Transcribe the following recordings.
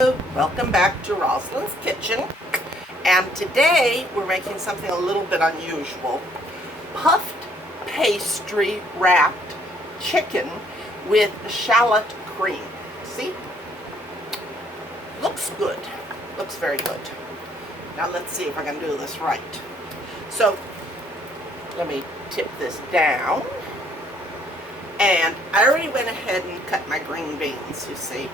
Welcome back to Rosalind's Kitchen, and today we're making something a little bit unusual. Puffed pastry wrapped chicken with shallot cream. See? Looks good. Looks very good. Now let's see if I can do this right. So let me tip this down, and I already went ahead and cut my green beans, you see.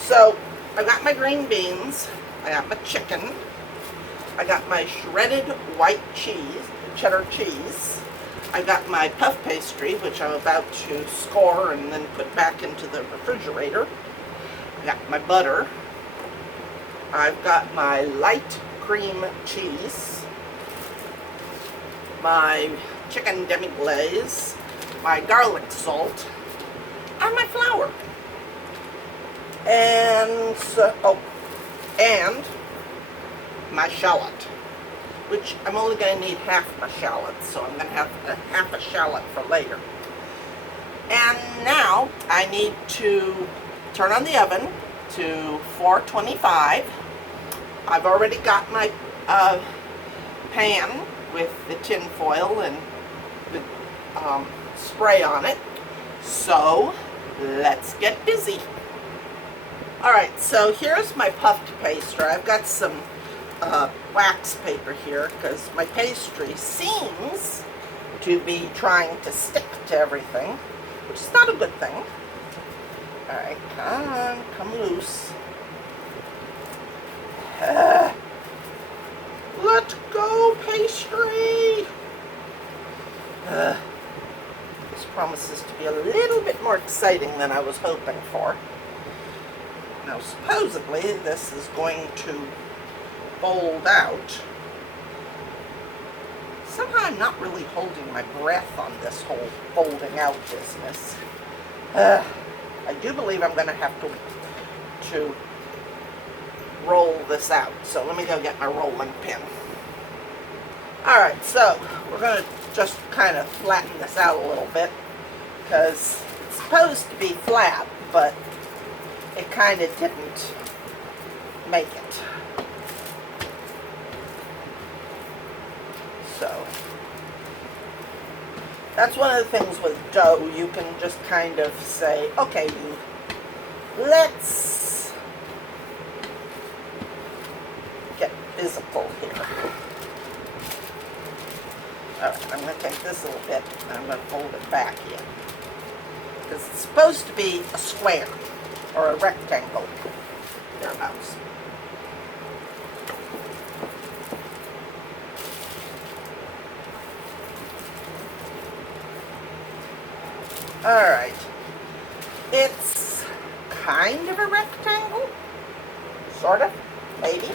So I got my green beans, I got my chicken, I got my shredded white cheese, cheddar cheese, I got my puff pastry, which I'm about to score and then put back into the refrigerator. I got my butter, I've got my light cream cheese, my chicken demi-glaze, my garlic salt, and my flour. And and my shallot, which I'm only going to need half my shallot, so I'm going to have half a shallot for later. And now I need to turn on the oven to 425. I've already got my pan with the tin foil and the spray on it, so let's get busy. Alright, so here's my puffed pastry. I've got some wax paper here because my pastry seems to be trying to stick to everything, which is not a good thing. Alright, come on, come loose. Let go, pastry! This promises to be a little bit more exciting than I was hoping for. Now, supposedly, this is going to fold out. Somehow I'm not really holding my breath on this whole folding out business. I do believe I'm going to have to roll this out. So let me go get my rolling pin. Alright, so we're going to just kind of flatten this out a little bit because it's supposed to be flat, but it kind of didn't make it. So that's one of the things with dough. You can just kind of say, okay, let's get physical here. Alright, I'm going to take this little bit and I'm going to fold it back in, because it's supposed to be a square or a rectangle, thereabouts. Alright, it's kind of a rectangle, sort of, maybe.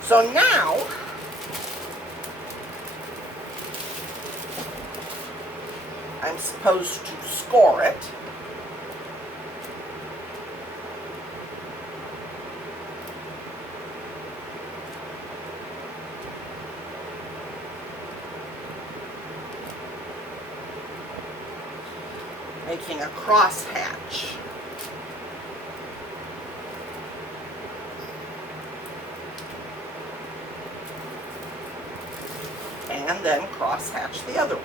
So now, I'm supposed to score it. Making a crosshatch. And then crosshatch the other way.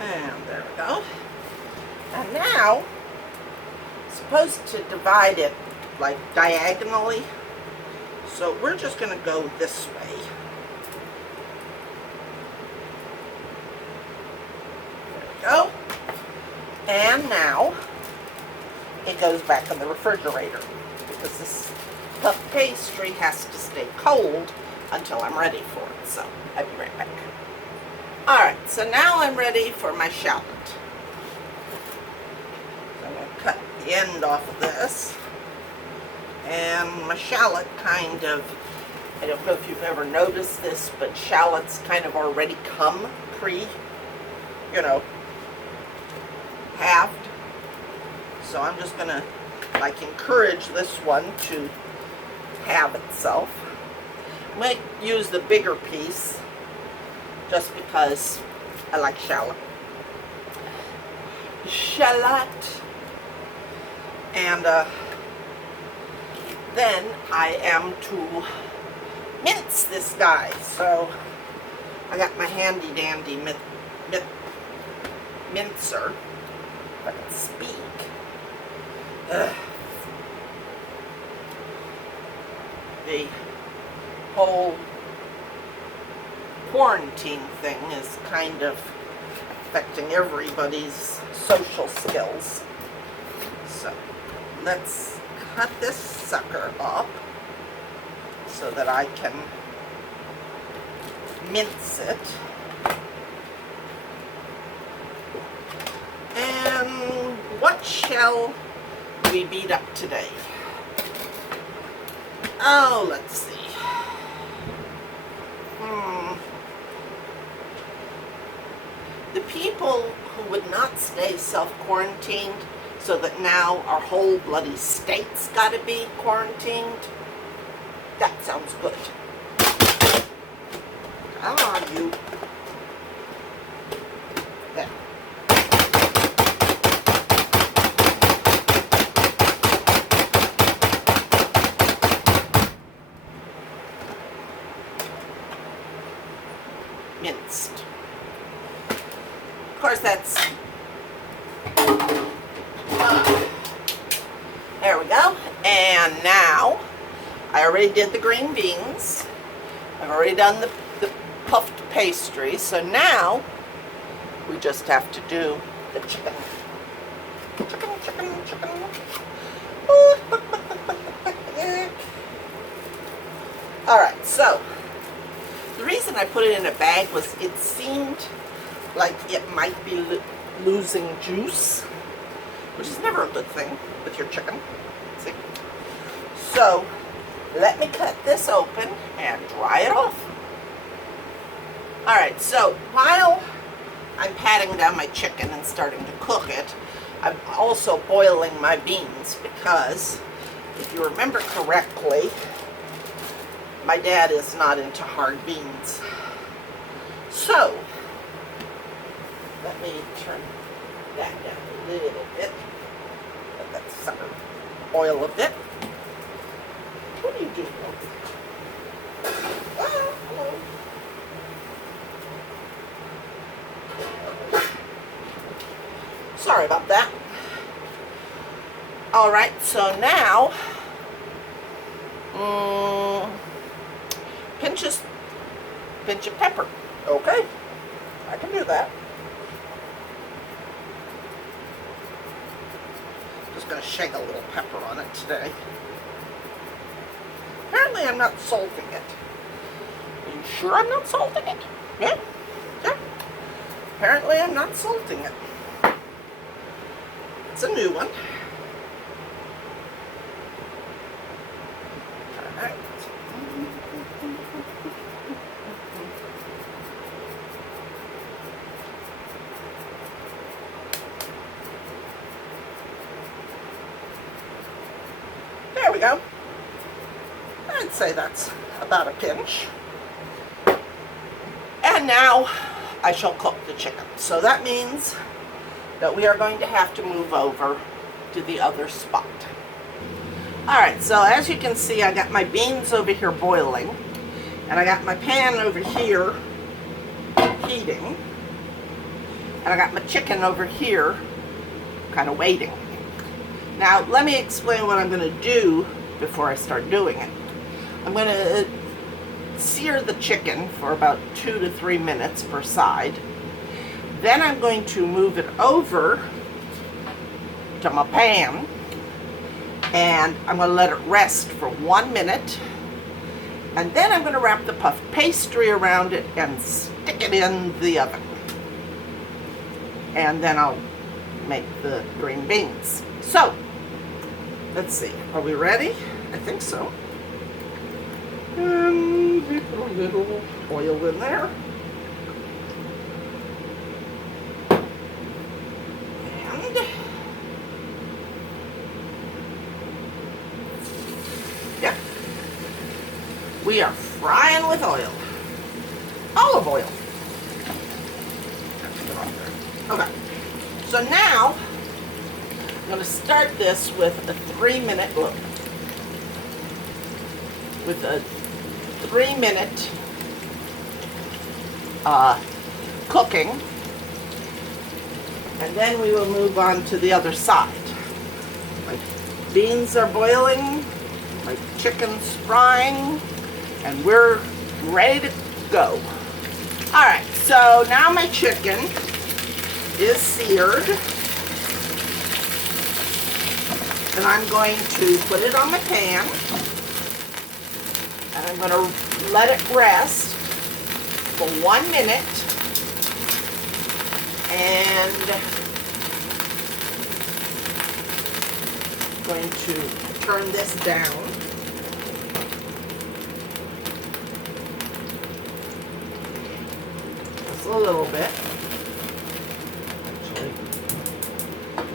And there we go. And now, supposed to divide it like diagonally, so we're just going to go this way. There we go. And now it goes back in the refrigerator because this puff pastry has to stay cold until I'm ready for it. So I'll be right back. Alright, so now I'm ready for my shallot. I'm going to cut the end off of this, and my shallot kind of, I don't know if you've ever noticed this, but shallots kind of already come halved. So I'm just gonna like encourage this one to have itself. I might use the bigger piece just because I like shallot. Shallot. And then I am to mince this guy. So I got my handy dandy mincer, if I can speak. The whole quarantine thing is kind of affecting everybody's social skills. So let's cut this sucker up so that I can mince it. And what shall we beat up today? Oh, let's see. The people who would not stay self-quarantined, so that now our whole bloody state's got to be quarantined. That sounds good. Come on, you. There. Minced. Of course, that's there we go. And now I already did the green beans. I've already done the puffed pastry. So now we just have to do the chicken. Chicken. All right. So the reason I put it in a bag was it seemed like it might be losing juice, which is never a good thing with your chicken. See? So let me cut this open and dry it off. Alright, so while I'm patting down my chicken and starting to cook it, I'm also boiling my beans because, if you remember correctly, my dad is not into hard beans. So let me turn that down a little bit. Let that sucker boil a bit. What are you doing? Oh, hello. Sorry about that. Alright, so now pinch of pepper. Okay, I can do that. Just going to shake a little pepper on it today. Apparently I'm not salting it. Are you sure I'm not salting it? Yeah? Yeah. Apparently I'm not salting it. It's a new one. Alright. There we go. I'd say that's about a pinch. And now I shall cook the chicken. So that means that we are going to have to move over to the other spot. Alright, so as you can see, I got my beans over here boiling, and I got my pan over here heating, and I got my chicken over here kind of waiting. Now, let me explain what I'm going to do before I start doing it. I'm going to sear the chicken for about 2 to 3 minutes per side. Then I'm going to move it over to my pan, and I'm going to let it rest for 1 minute, and then I'm going to wrap the puff pastry around it and stick it in the oven. And then I'll make the green beans. So, let's see. Are we ready? I think so. And we put a little oil in there. And yeah, we are frying with oil. Olive oil. Okay. So now, I'm going to start this with a 3-minute look. With a 3-minute cooking. And then we will move on to the other side. My beans are boiling, my chicken's frying, and we're ready to go. Alright, so now my chicken is seared. And I'm going to put it on the pan. And I'm going to let it rest for 1 minute. And I'm going to turn this down. Just a little bit. Actually,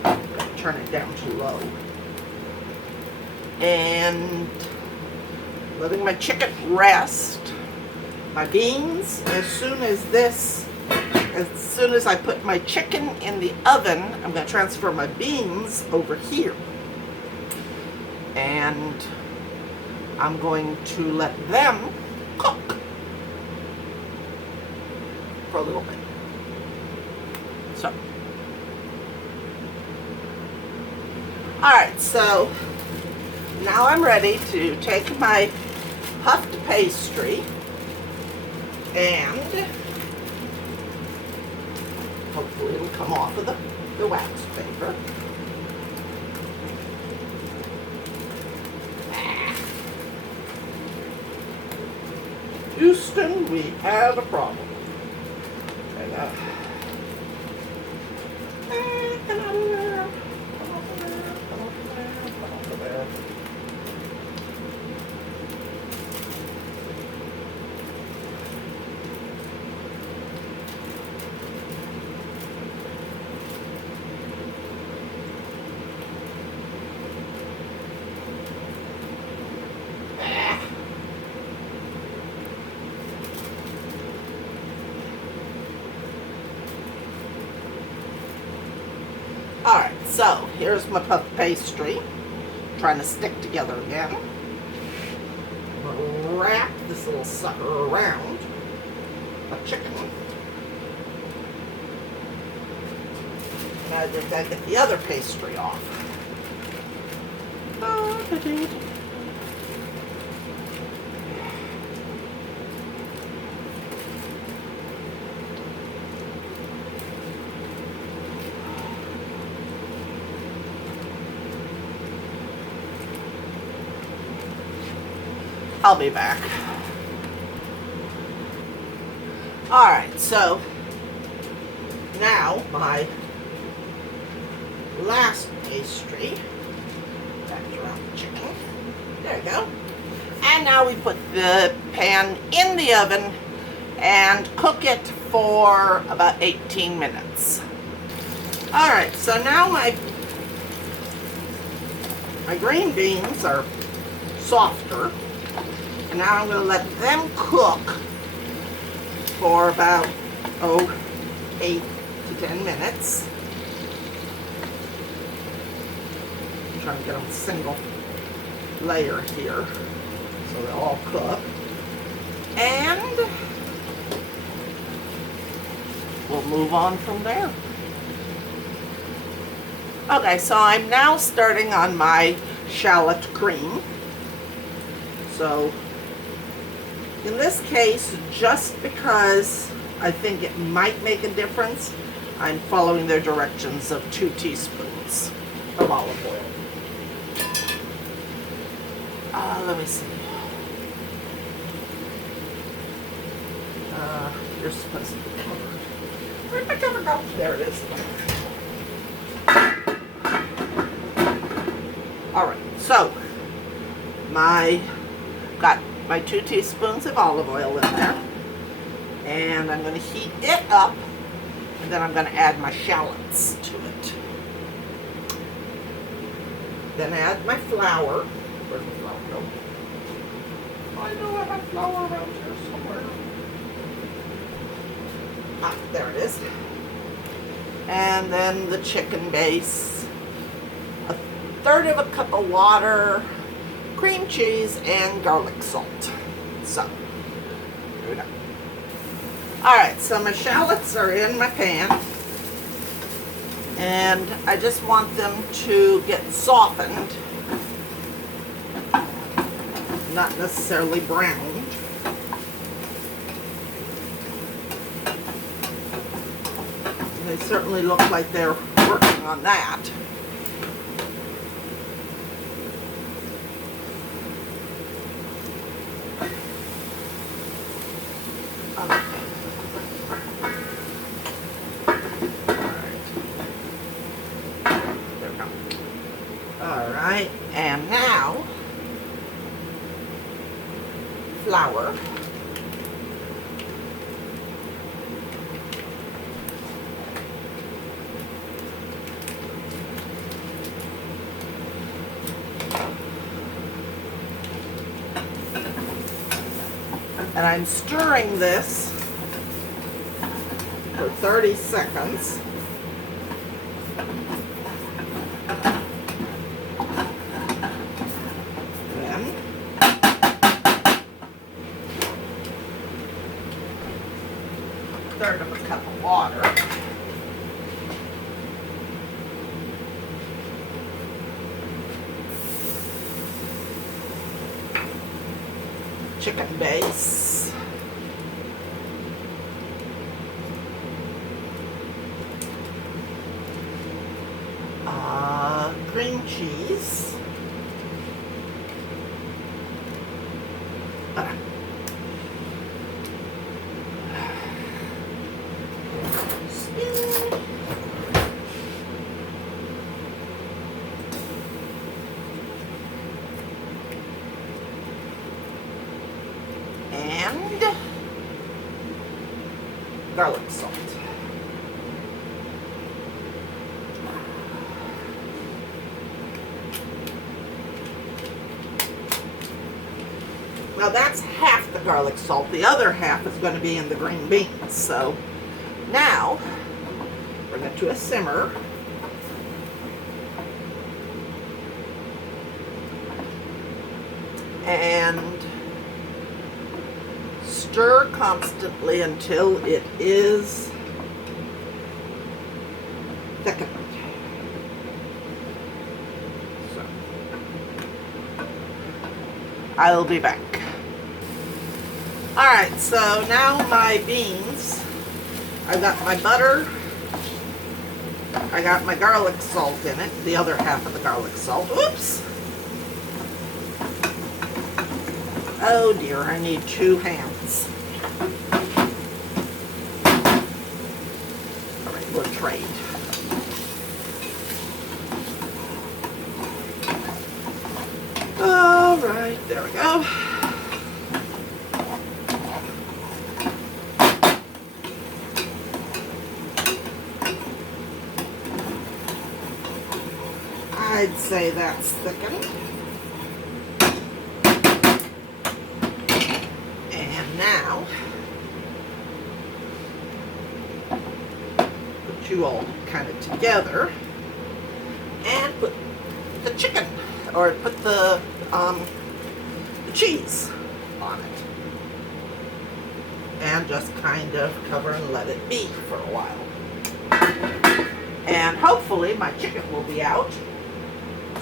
I'm going to turn it down too low. And letting my chicken rest. My beans, as soon as I put my chicken in the oven, I'm going to transfer my beans over here. And I'm going to let them cook for a little bit. So, alright, so now I'm ready to take my puffed pastry and hopefully it'll come off of the wax paper. Houston, we had a problem. And, Alright, so here's my puff pastry. Trying to stick together again. I'm going to wrap this little sucker around my chicken. Now I just gotta get the other pastry off. I'll be back. Alright, so now my last pastry. Back around the chicken. There we go. And now we put the pan in the oven and cook it for about 18 minutes. Alright, so now my green beans are softer. And now I'm going to let them cook for about, 8 to 10 minutes. I'm trying to get them single layer here so they'll all cook. And we'll move on from there. Okay, so I'm now starting on my shallot cream. So in this case, just because I think it might make a difference, I'm following their directions of 2 teaspoons of olive oil. Let me see. You're supposed to be covered. Where'd my cover go? There it is. Alright, so got my 2 teaspoons of olive oil in there, and I'm going to heat it up, and then I'm going to add my shallots to it. Then add my flour. Where's the flour go? I know I have flour around here somewhere. Ah, there it is. And then the chicken base. A third of a cup of water, cream cheese, and garlic salt. So, here we go. Alright, so my shallots are in my pan. And I just want them to get softened. Not necessarily browned. They certainly look like they're working on that. Alright, and now flour. And I'm stirring this for 30 seconds. Then a third of a cup of water. Chicken base. Cream cheese. And garlic salt. Now that's half the garlic salt. The other half is going to be in the green beans. So now bring it to a simmer. And stir constantly until it is thickened. So I'll be back. Alright, so now my beans, I've got my butter, I got my garlic salt in it, the other half of the garlic salt. Oops! Oh dear, I need 2 hands. Alright, we'll trade. Alright, there we go. I'd say that's thickened. And now, put you all kind of together and put the chicken, or put the cheese on it. And just kind of cover and let it be for a while. And hopefully my chicken will be out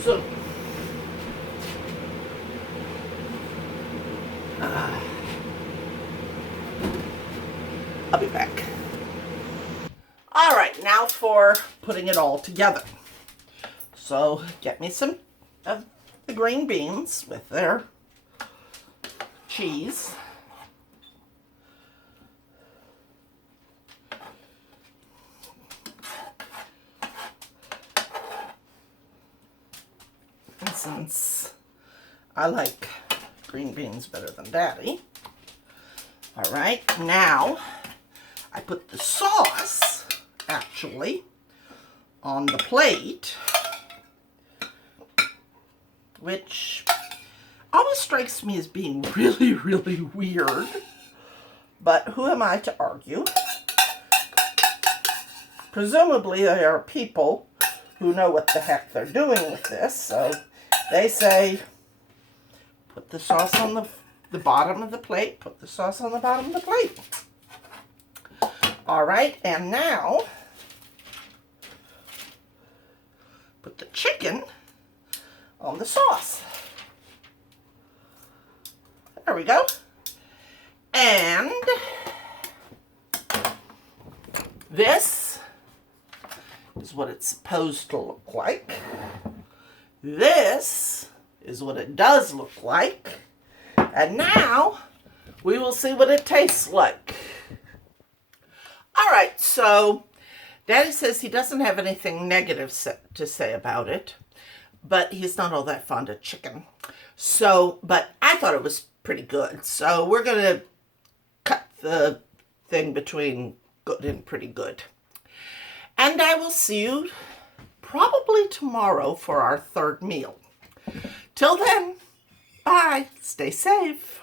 soon. I'll be back. Alright, now for putting it all together. So get me some of the green beans with their cheese. And since I like green beans better than Daddy, alright, now I put the sauce actually on the plate, which always strikes me as being really, really weird. But who am I to argue? Presumably there are people who know what the heck they're doing with this, so they say, put the sauce on the bottom of the plate, put the sauce on the bottom of the plate. All right, and now, put the chicken on the sauce. There we go. And this is what it's supposed to look like. This is what it does look like. And now we will see what it tastes like. All right, so Daddy says he doesn't have anything negative to say about it, but he's not all that fond of chicken. So, but I thought it was pretty good. So we're going to cut the thing between good and pretty good. And I will see you probably tomorrow for our third meal. Till then, bye. Stay safe.